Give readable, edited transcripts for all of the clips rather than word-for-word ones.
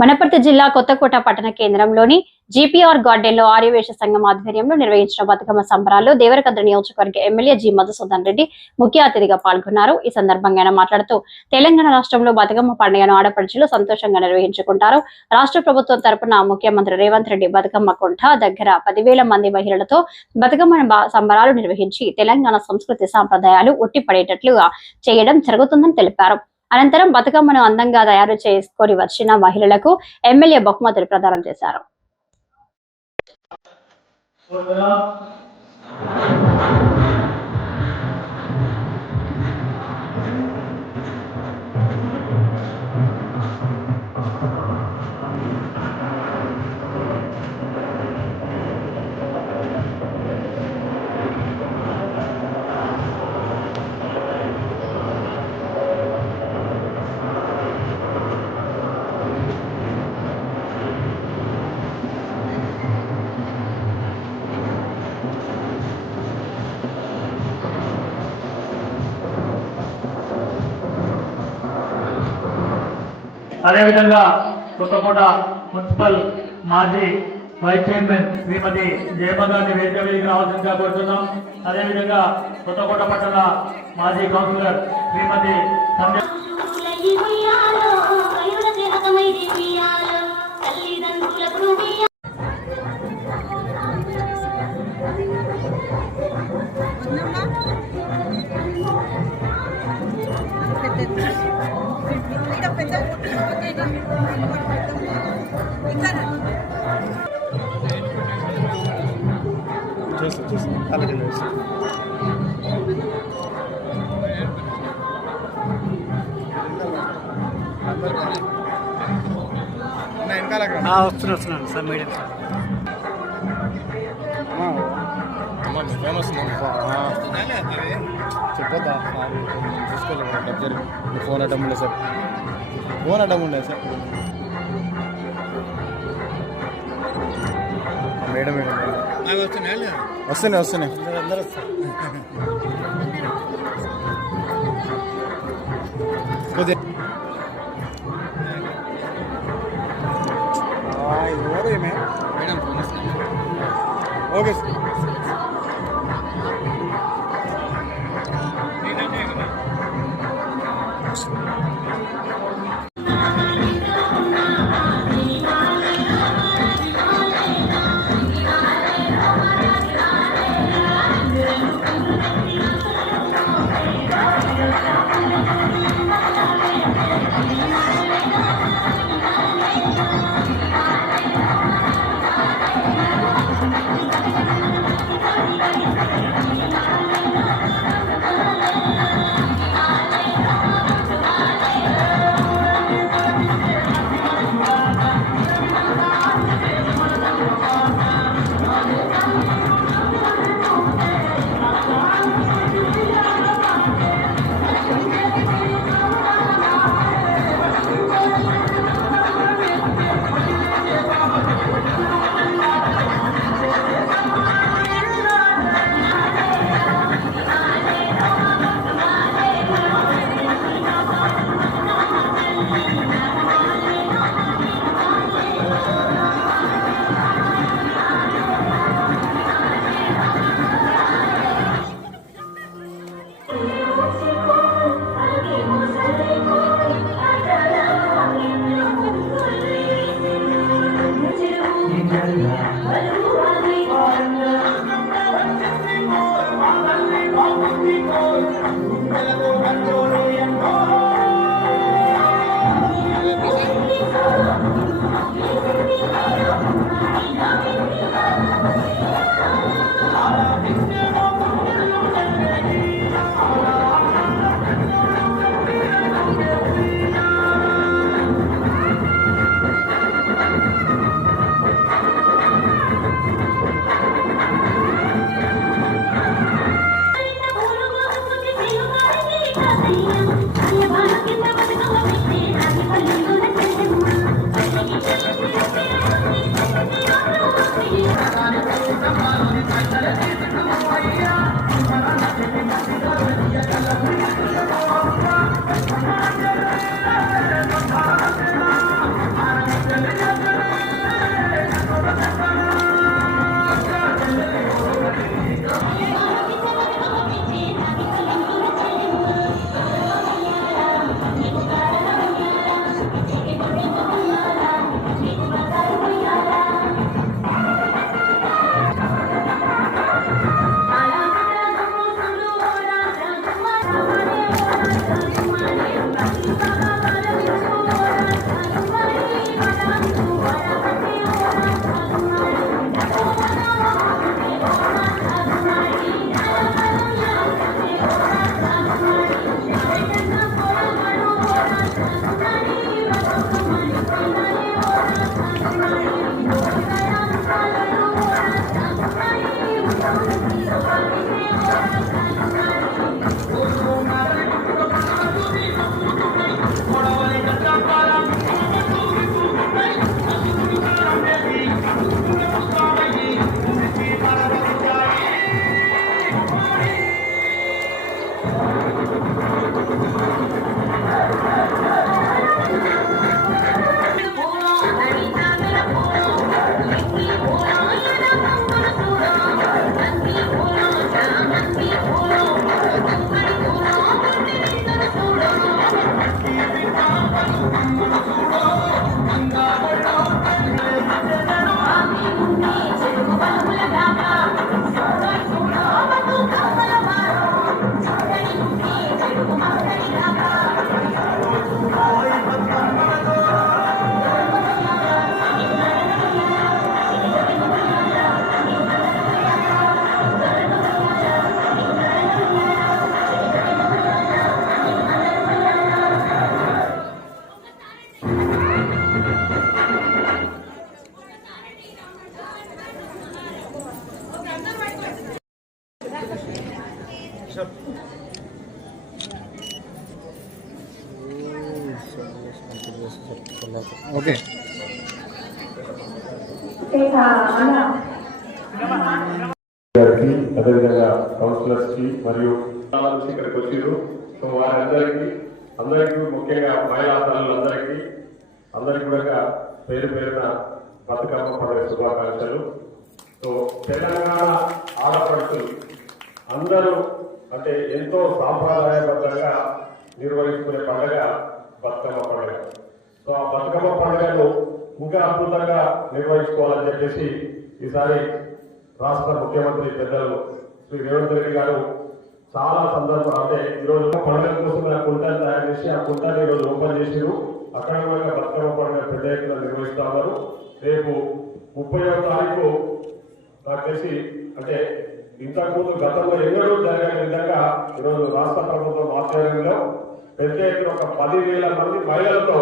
వనపర్తి జిల్లా కొత్తకోట పట్టణ కేంద్రంలోని జీపీఆర్ గార్డెన్ లో ఆర్యవేశ సంఘం ఆధ్వర్యంలో నిర్వహించిన బతుకమ్మ సంబరాల్లో దేవరకద్ర నియోజకవర్గ ఎమ్మెల్యే జి మధుసూదన్ రెడ్డి ముఖ్య అతిథిగా పాల్గొన్నారు. ఈ సందర్భంగా ఆయన మాట్లాడుతూ తెలంగాణ రాష్ట్రంలో బతుకమ్మ పండుగను ఆడపడుచులు సంతోషంగా నిర్వహించుకుంటారు. రాష్ట్ర ప్రభుత్వం తరపున ముఖ్యమంత్రి రేవంత్ రెడ్డి బతుకమ్మ కుంట దగ్గర 10,000 మంది మహిళలతో బతుకమ్మ సంబరాలు నిర్వహించి తెలంగాణ సంస్కృతి సాంప్రదాయాలు ఉట్టిపడేటట్లుగా చేయడం జరుగుతుందని తెలిపారు. అనంతరం బతుకమ్మను అందంగా తయారు చేసుకొని వచ్చిన మహిళలకు ఎమ్మెల్యే బహుమతులు ప్రదానం చేశారు. అదేవిధంగా కొత్తకోట మున్సిపల్ మాజీ వైస్ చైర్మన్ శ్రీమతి జయపదాన్ని వేదిక వేదిక రావాల్సిందిగా కోరుతున్నాం. అదేవిధంగా కొత్తకోట పట్టణ మాజీ కౌన్సిలర్ శ్రీమతి వస్తున్నాను సార్ మేడం ఫేమస్ చెప్పొద్దా తీసుకోలేదు ఫోన్ అడ్డం ఉండే సార్ మేడం వస్తున్నాయి అందరూ వస్తారు. ఓకే ఓకే గారికి అదేవిధంగా కౌన్సిలర్స్ కి మరియు నుంచి ఇక్కడికి వచ్చారు. సో అందరికీ ముఖ్యంగా మహిళా తల్లులందరికీ కూడా పేరు పేరున బతుకమ్మ పండుగ శుభాకాంక్షలు. సో తెలంగాణ ఆడపడుచులు అందరూ అంటే ఎంతో సాంప్రదాయబద్ధంగా నిర్వహించుకునే పండుగ బతుకమ్మ పండుగ. సో ఆ బతుకమ్మ పండుగను ఇంకా అద్భుతంగా నిర్వహించుకోవాలని చెప్పేసి ఈసారి రాష్ట్ర ముఖ్యమంత్రి పెద్దలు శ్రీ రేవంత్ రెడ్డి గారు చాలా సందర్భాలు అంటే ఈరోజు పండుగ కోసం ఆ కుంటను తయారు చేసి ఆ కుంటని ఈరోజు ఓపెన్ చేసిరు. అక్కడ కూడా బతుకమ్మ పండుగ పెద్ద ఎత్తున నిర్వహిస్తున్నారు. రేపు 30వ తారీఖు నాకు తెలిసి అంటే ఇంతకుముందు గతంలో ఎన్నడూ జరగని విధంగా ఈరోజు రాష్ట్ర ప్రభుత్వం ఆధ్వర్యంలో పెద్ద ఎత్తున ఒక 10,000 మంది మహిళలతో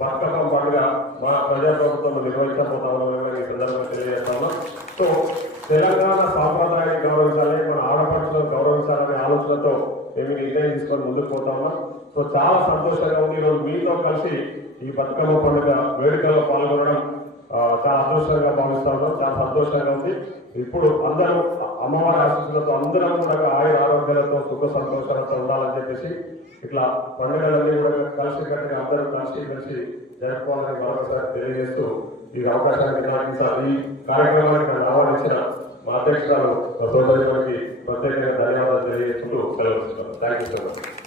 బతుకమ్మ పండుగ మా ప్రజాప్రభుత్వంలో నిర్వహించబోతామని ఈ సందర్భంగా తెలియజేస్తాము. సో తెలంగాణ సాంప్రదాయాన్ని గౌరవించాలి, మన ఆడపడుచులను గౌరవించాలనే ఆలోచనతో మేము నిర్ణయం తీసుకొని ముందుకు పోతాము. సో చాలా సంతోషంగా ఉంది. ఈరోజు మీతో కలిసి ఈ బతుకమ్మ పండుగ వేడుకల్లో పాల్గొనడం చాలా అదృష్టంగా భావిస్తాము. చాలా సంతోషంగా ఉంది. ఇప్పుడు అందరూ అమ్మవారి ఆశీస్సులతో అందరం కూడా ఆయుర ఆరోగ్యాలతో సుఖ సంతోషాలతో ఉండాలని చెప్పేసి ఇట్లా పండుగలన్నీ కూడా కలిసి కట్టిన అందరూ కలిసి జరుపుకోవాలని మరొకసారి తెలియజేస్తూ ఈ అవకాశాన్ని ఈ కార్యక్రమానికి నన్ను ఆహ్వానించిన మా అధ్యక్షురాలు సోదరి ప్రత్యేకంగా ధన్యవాదాలు తెలియజేస్తూ సెలవు ఇస్తున్నాను. Thank you so much.